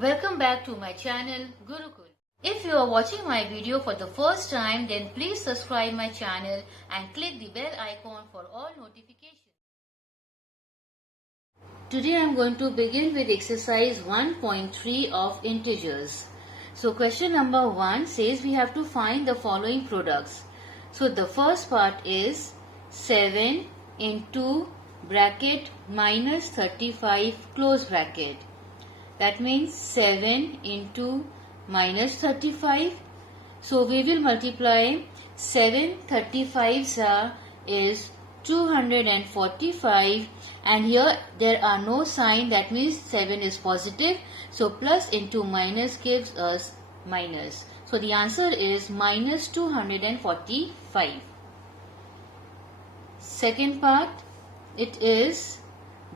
Welcome back to my channel Gurukul. If you are watching my video for the first time, then please subscribe my channel and click the bell icon for all notifications. Today I am going to begin with exercise 1.3 of integers. So question number 1 says we have to find the following products. So the first part is 7 into bracket minus 35 close bracket. That means 7 into minus 35. So we will multiply 7 35s is 245, and here there are no sign, that means 7 is positive. So plus into minus gives us minus. So the answer is minus 245. Second part, it is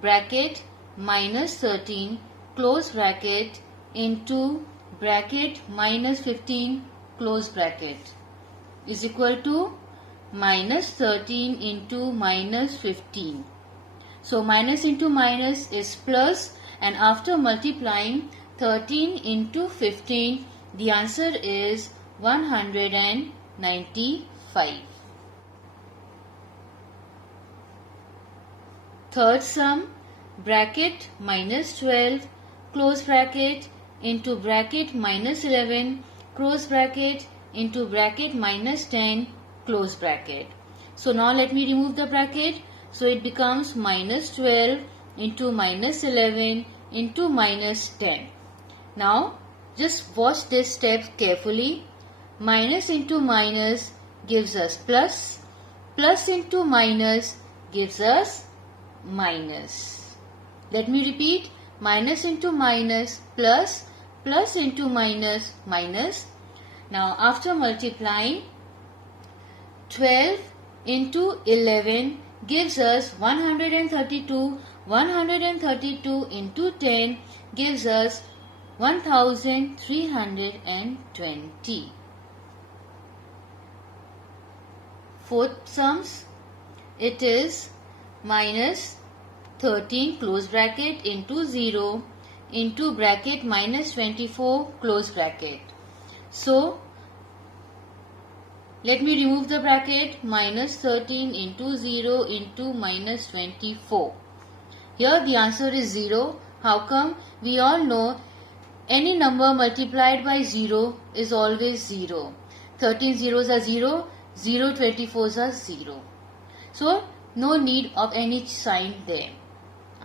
bracket minus 13 close bracket into bracket minus 15 close bracket is equal to minus 13 into minus 15. So minus into minus is plus, and after multiplying 13 into 15, the answer is 195. Third sum, bracket minus 12 close bracket into bracket minus 11 close bracket into bracket minus 10 close bracket. So now let me remove the bracket. So it becomes minus 12 into minus 11 into minus 10. Now just watch this step carefully. Minus into minus gives us plus. Plus into minus gives us minus. Let me repeat. Minus into minus plus, plus into minus minus. Now after multiplying, 12 into 11 gives us 132. 132 into 10 gives us 1320. Fourth sums, it is minus 13 close bracket into 0 into bracket minus 24 close bracket. So let me remove the bracket. Minus 13 into 0 into minus 24. Here the answer is 0. How come? We all know any number multiplied by 0 is always 0. 13 zeros are 0, 0 24s are 0. So no need of any sign there.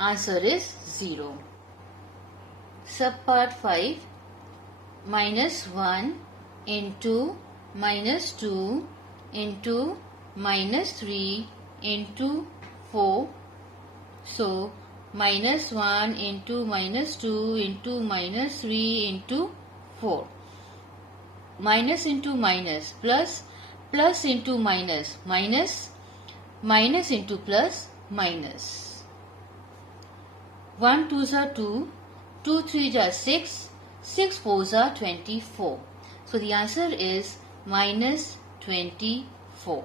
Answer is 0. Subpart 5, minus 1 into minus 2 into minus 3 into 4. So minus 1 into minus 2 into minus 3 into 4. Minus into minus plus, plus into minus minus, minus into plus minus. 1 2s are 2, 2 3s are 6, 6 4s are 24. So the answer is minus 24.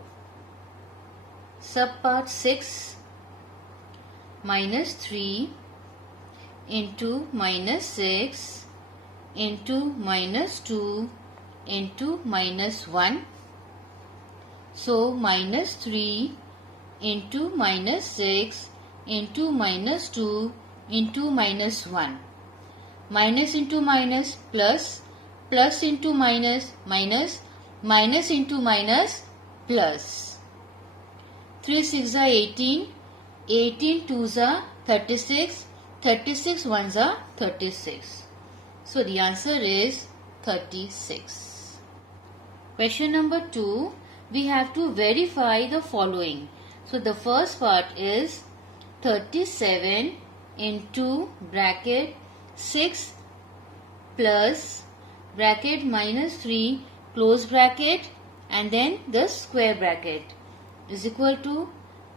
Subpart 6, minus 3 into minus 6 into minus 2 into minus 1. So minus 3 into minus 6 into minus 2 into minus 1. Minus into minus plus, plus into minus minus, minus into minus plus. 3 6 are 18, 18 2s are 36, 36 1s are 36. So the answer is 36. Question number 2, we have to verify the following. So the first part is 37 into bracket 6 plus bracket minus 3 close bracket and then the square bracket is equal to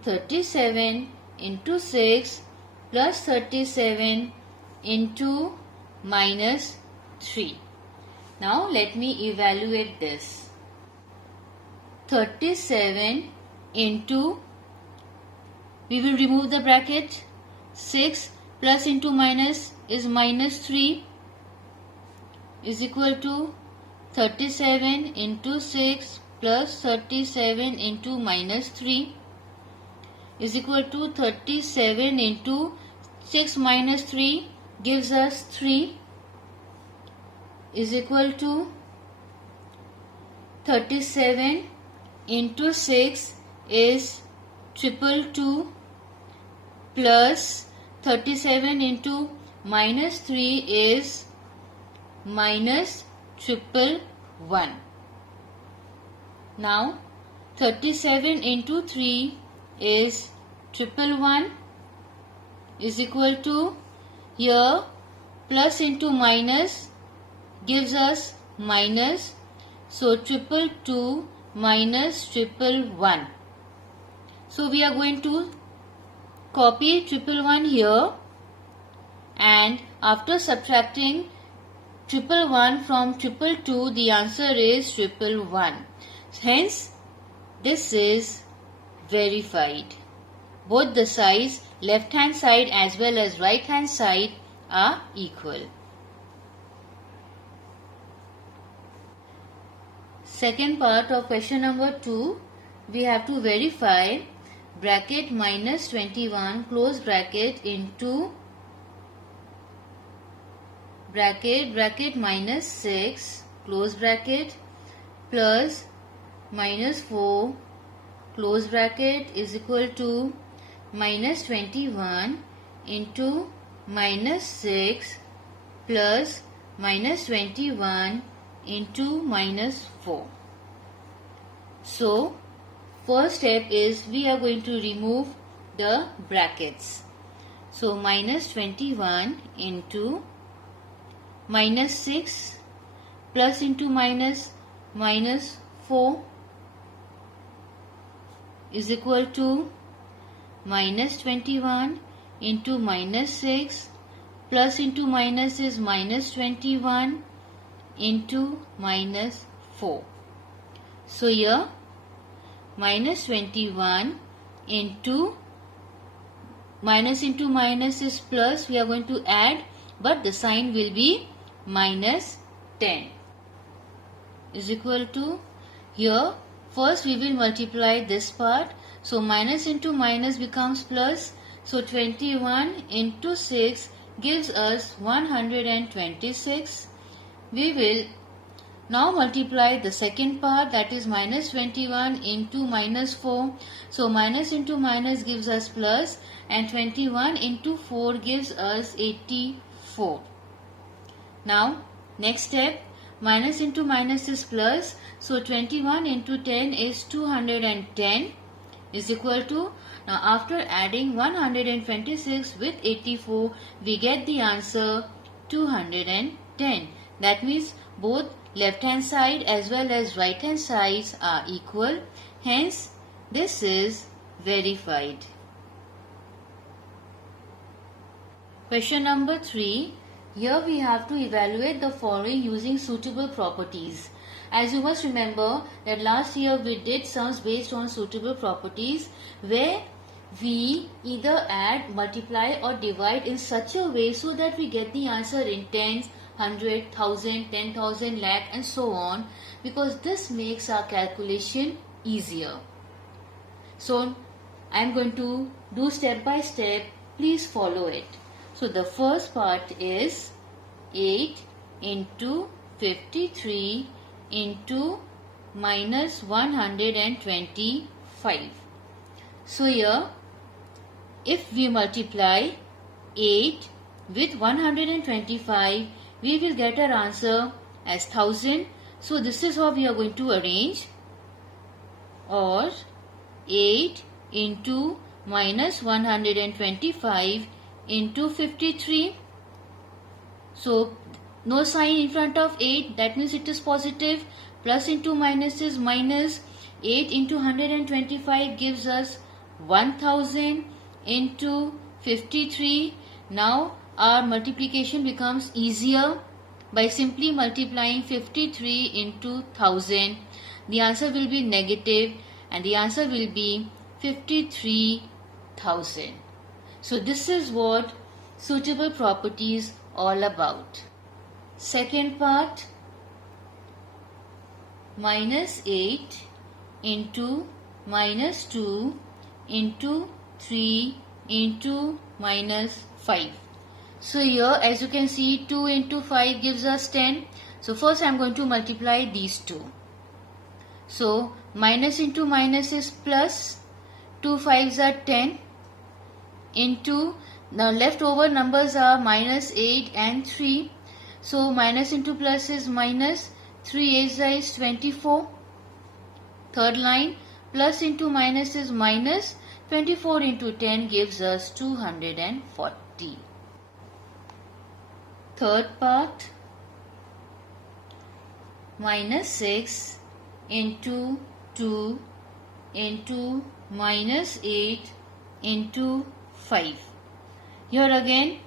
37 into 6 plus 37 into minus 3. Now let me evaluate this. 37 into, we will remove the bracket, 6 plus into minus is minus 3 is equal to 37 into 6 plus 37 into minus 3 is equal to 37 into 6 minus 3 gives us 3 is equal to 37 into 6 is 222 plus 37 into minus 3 is minus 111. Now 37 into 3 is 111 is equal to, here plus into minus gives us minus, so 222 minus 111. So we are going to copy 111 here, and after subtracting 111 from 222, the answer is 111. Hence, this is verified. Both the sides, left hand side as well as right hand side, are equal. Second part of question number 2, we have to verify bracket minus 21 close bracket into bracket minus 6 close bracket plus minus 4 close bracket is equal to minus 21 into minus 6 plus minus 21 into minus 4. So first step is we are going to remove the brackets. So minus 21 into minus 6 plus into minus 4 is equal to minus 21 into minus 6 plus into minus is minus 21 into minus 4. So here minus 21 into minus is plus, we are going to add, but the sign will be minus 10 is equal to, here first we will multiply this part, so minus into minus becomes plus, so 21 into 6 gives us 126. We will now multiply the second part, that is minus 21 into minus 4, so minus into minus gives us plus, and 21 into 4 gives us 84. Now next step, minus into minus is plus, so 21 into 10 is 210 is equal to, now after adding 126 with 84 we get the answer 210. That means both left hand side as well as right hand sides are equal, hence this is verified. Question number 3. Here we have to evaluate the following using suitable properties. As you must remember that last year we did sums based on suitable properties where we either add, multiply or divide in such a way so that we get the answer in tens, 100, 1000, 10,000, lakh and so on, because this makes our calculation easier. So I am going to do step by step, please follow it. So the first part is 8 into 53 into minus 125. So here if we multiply 8 with 125, we will get our answer as 1000. So this is how we are going to arrange, or 8 into minus 125 into 53. So no sign in front of 8, that means it is positive. Plus into minus is minus. 8 into 125 gives us 1000 into 53. Now our multiplication becomes easier by simply multiplying 53 into 1000. The answer will be negative and the answer will be 53,000. So this is what suitable properties all about. Second part, minus 8 into minus 2 into 3 into minus 5. So here as you can see 2 into 5 gives us 10. So first I am going to multiply these two. So minus into minus is plus, 2 5s are 10 into, the leftover numbers are minus 8 and 3. So minus into plus is minus, 3 8s is 24. Third line, plus into minus is minus, 24 into 10 gives us 240. Third part, minus 6 into 2 into minus 8 into 5. Here again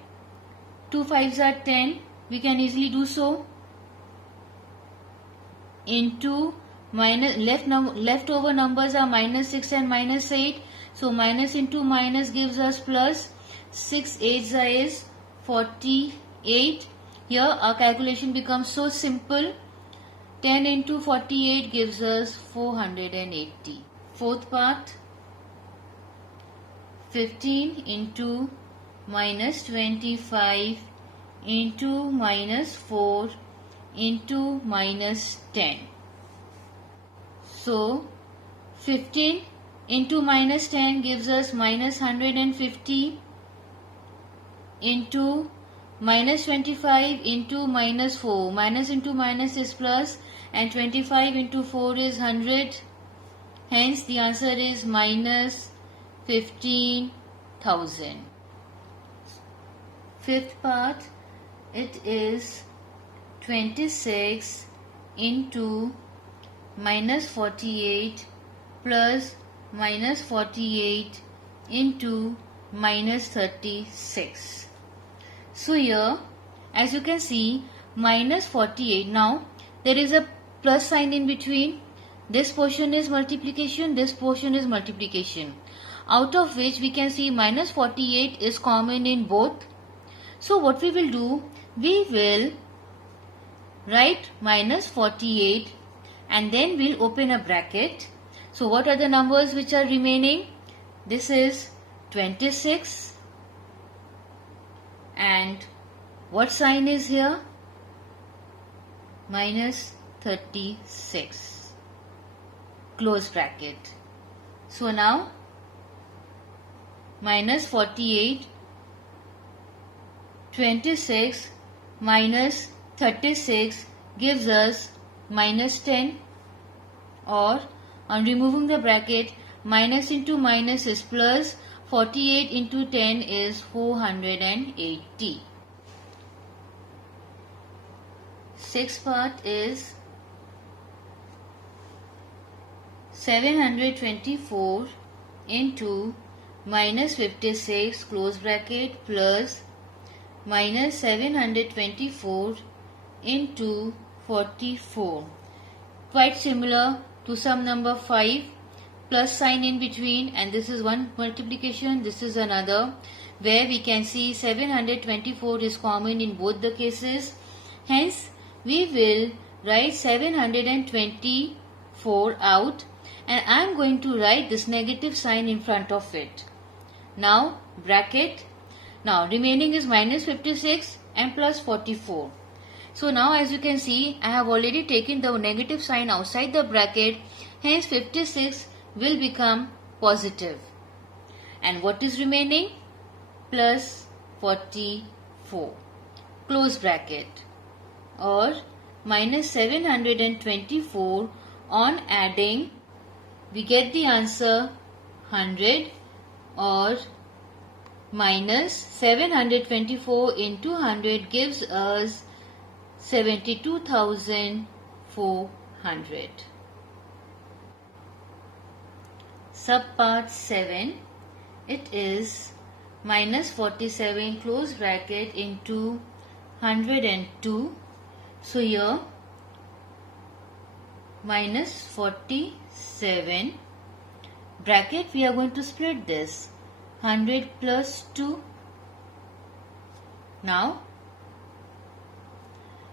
2 5s are 10, we can easily do so, into minus, leftover numbers are minus 6 and minus 8. So minus into minus gives us plus, 6 8s is 48. Here our calculation becomes so simple. 10 into 48 gives us 480. Fourth part, 15 into minus 25 into minus 4 into minus 10. So 15 into minus 10 gives us minus 150 into minus 25 into minus 4. Minus into minus is plus and 25 into 4 is 100. Hence the answer is minus 15,000. Fifth part, it is 26 into minus 48 plus minus 48 into minus 36. So here as you can see minus 48, now there is a plus sign in between. This portion is multiplication, this portion is multiplication, out of which we can see minus 48 is common in both. So what we will do, we will write minus 48 and then we'll open a bracket. So what are the numbers which are remaining? This is 26 and what sign is here? Minus 36. Close bracket. So now minus 48, 26 minus 36 gives us minus 10, or on removing the bracket, minus into minus is plus, 48 into 10 is 480. Sixth part is 724 into minus 56 close bracket plus minus 724 into 44. Quite similar to sum number 5, plus sign in between, and this is one multiplication, this is another, where we can see 724 is common in both the cases. Hence we will write 724 out and I am going to write this negative sign in front of it. Now bracket, now remaining is minus 56 and plus 44. So now as you can see, I have already taken the negative sign outside the bracket, hence 56 will become positive. And what is remaining? Plus 44. Close bracket. Or minus 724, on adding we get the answer 100, or minus 724 into 100 gives us 72,400. Subpart 7, it is minus 47 close bracket into 102. So here minus 47 bracket, we are going to split this, 100 plus 2. Now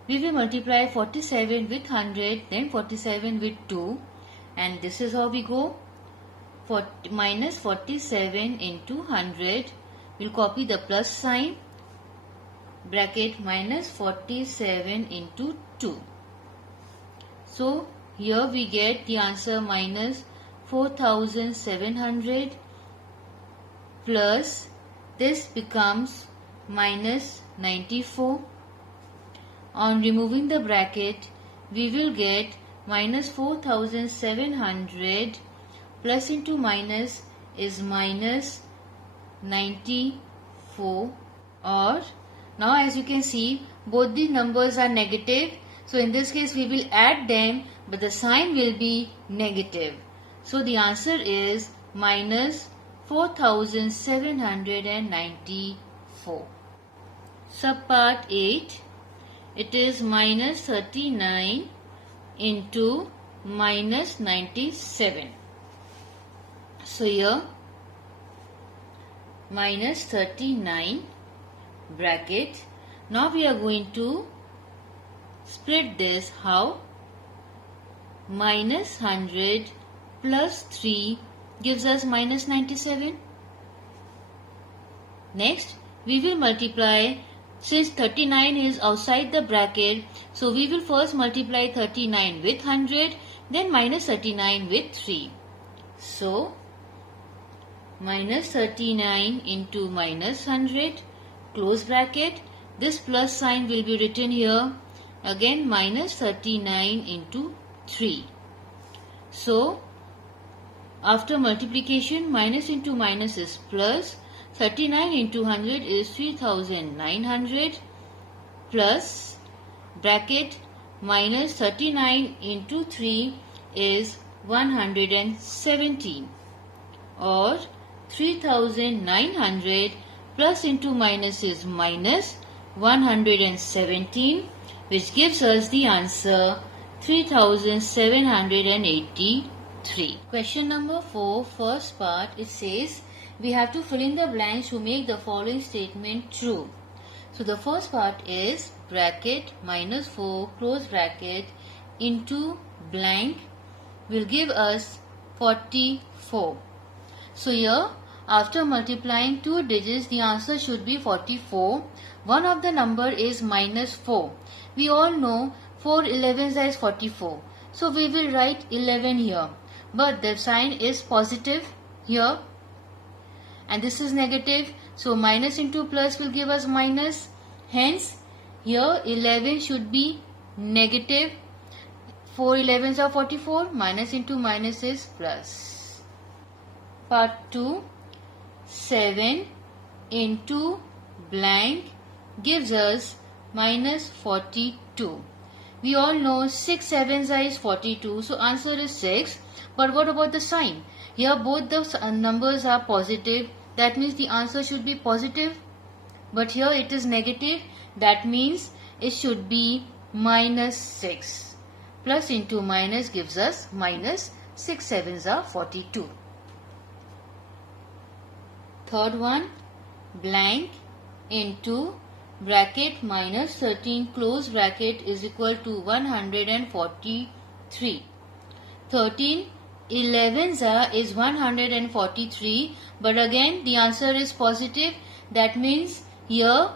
we will multiply 47 with 100, then 47 with 2, and this is how we go. Minus 47 into 100, we'll copy the plus sign, bracket minus 47 into 2. So here we get the answer minus 4700 plus this becomes minus 94. On removing the bracket, we will get minus 4700 plus into minus is minus 94, or now as you can see both the numbers are negative, so in this case we will add them but the sign will be negative. So the answer is minus 4794. Subpart 8, it is minus 39 into minus 97. So here minus 39 bracket. Now we are going to split this. How? Minus 100 plus 3 gives us minus 97. Next we will multiply, since 39 is outside the bracket, so we will first multiply 39 with 100, then minus 39 with 3. So minus 39 into minus 100, close bracket, this plus sign will be written here, again minus 39 into 3. So after multiplication, minus into minus is plus, 39 into 100 is 3900 plus bracket minus 39 into 3 is 117, or 3900 plus into minus is minus 117, which gives us the answer 3783. Question number 4, first part, it says we have to fill in the blanks to make the following statement true. So the first part is bracket minus 4 close bracket into blank will give us 44. So here after multiplying two digits the answer should be 44. One of the number is minus 4. We all know 4 11s is 44. So we will write 11 here. But the sign is positive here and this is negative. So minus into plus will give us minus. Hence here 11 should be negative. 4 11s are 44. Minus into minus is plus. Part 2. 7 into blank gives us minus 42. We all know 6 7s is 42. So answer is 6. But what about the sign? Here both the numbers are positive. That means the answer should be positive. But here it is negative. That means it should be minus 6. Plus into minus gives us minus. 6 7s are 42. Third one, blank into bracket minus 13 close bracket is equal to 143. 13 11s is 143, but again the answer is positive. That means here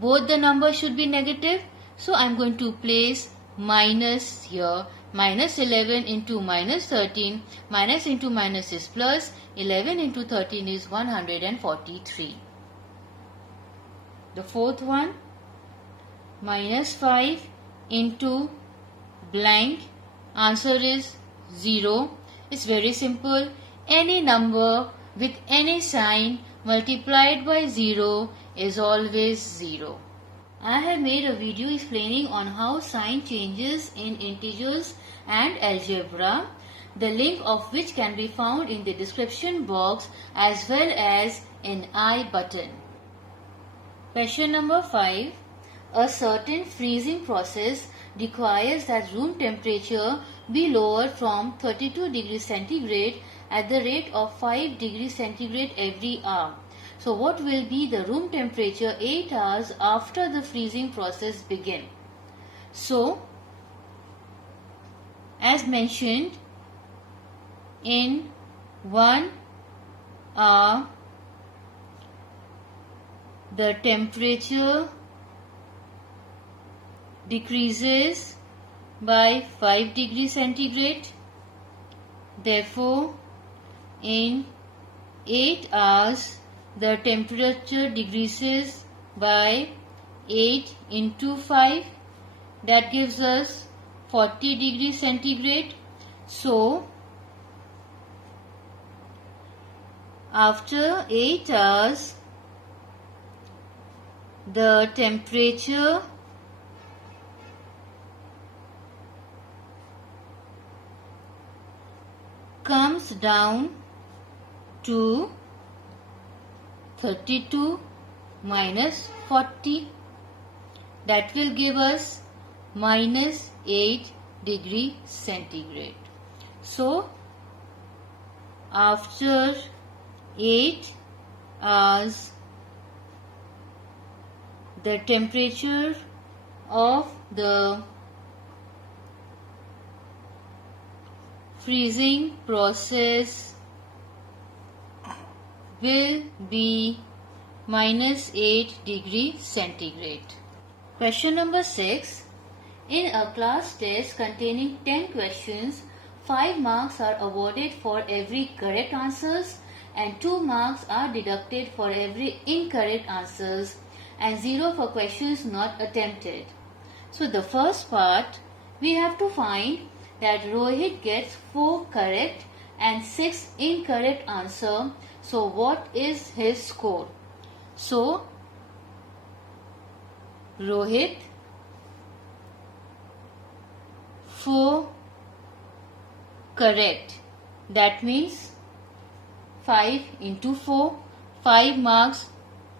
both the numbers should be negative. So I am going to place minus here. Minus 11 into minus 13. Minus into minus is plus. 11 into 13 is 143. The fourth one, minus 5 into blank. Answer is 0. It's very simple. Any number with any sign multiplied by 0 is always 0. I have made a video explaining on how sign changes in integers and algebra, the link of which can be found in the description box as well as in I button. Question number 5. A certain freezing process requires that room temperature be lowered from 32 degrees centigrade at the rate of 5 degrees centigrade every hour. So what will be the room temperature 8 hours after the freezing process begin? So, as mentioned, in 1 hour, the temperature decreases by 5 degrees centigrade. Therefore, in 8 hours, the temperature decreases by 8 into 5. That gives us 40 degrees centigrade. So, after 8 hours, the temperature comes down to 32 minus 40. That will give us minus 8 degree centigrade. So, after 8 hours, the temperature of the freezing process will be minus 8 degree centigrade. Question number 6. In a class test containing 10 questions, 5 marks are awarded for every correct answers and 2 marks are deducted for every incorrect answers and 0 for questions not attempted. So the first part, we have to find that Rohit gets 4 correct and 6 incorrect answer. So what is his score? So Rohit 4 correct. That means 5 into 4, 5 marks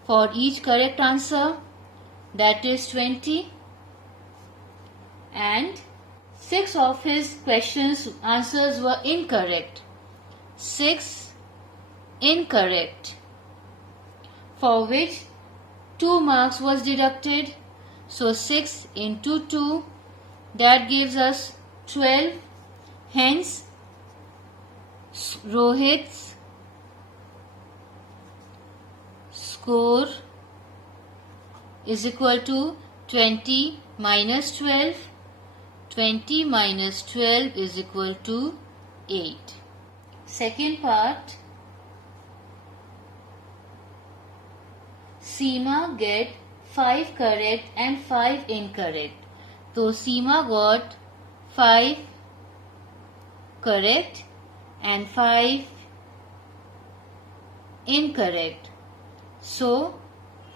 for each correct answer, that is 20, and 6 of his questions answers were incorrect. 6 incorrect, for which 2 marks was deducted. So 6 into 2, that gives us 12. Hence, Rohit's score is equal to 20 minus 12. 20 minus 12 is equal to 8. Second part, Seema get 5 correct and 5 incorrect. So Seema got 5 correct and 5 incorrect. So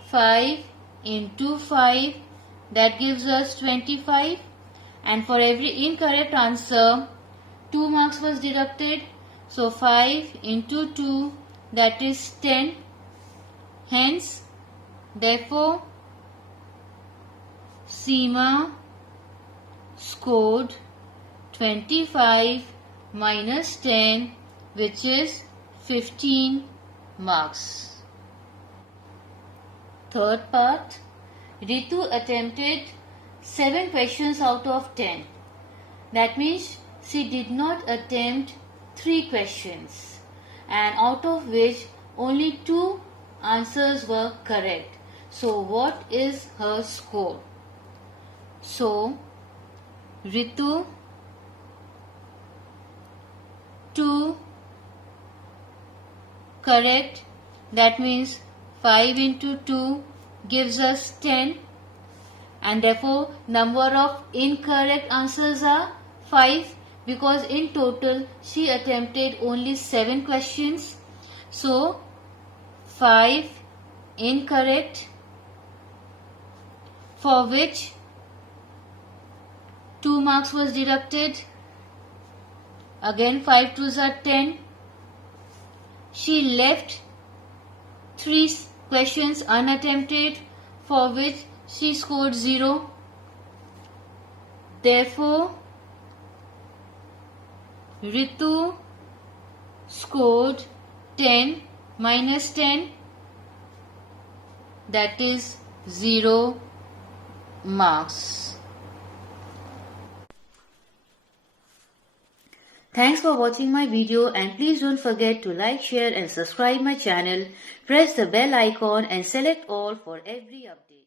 5 into 5, that gives us 25, and for every incorrect answer 2 marks was deducted. So 5 into 2, that is 10. Hence, therefore, Seema scored 25 minus 10, which is 15 marks. Third part, Ritu attempted 7 questions out of 10. That means she did not attempt 3 questions, and out of which only 2 answers were correct. So what is her score? So Ritu 2 correct, that means 5 into 2 gives us 10, and therefore number of incorrect answers are 5, because in total she attempted only 7 questions. So 5 incorrect, for which 2 marks was deducted. Again 5 twos are 10. She left 3 questions unattempted, for which she scored 0. Therefore, Ritu scored 10 minus 10, that is 0 marks. Thanks for watching my video and please don't forget to like, share and subscribe my channel. Press the bell icon and select all for every update.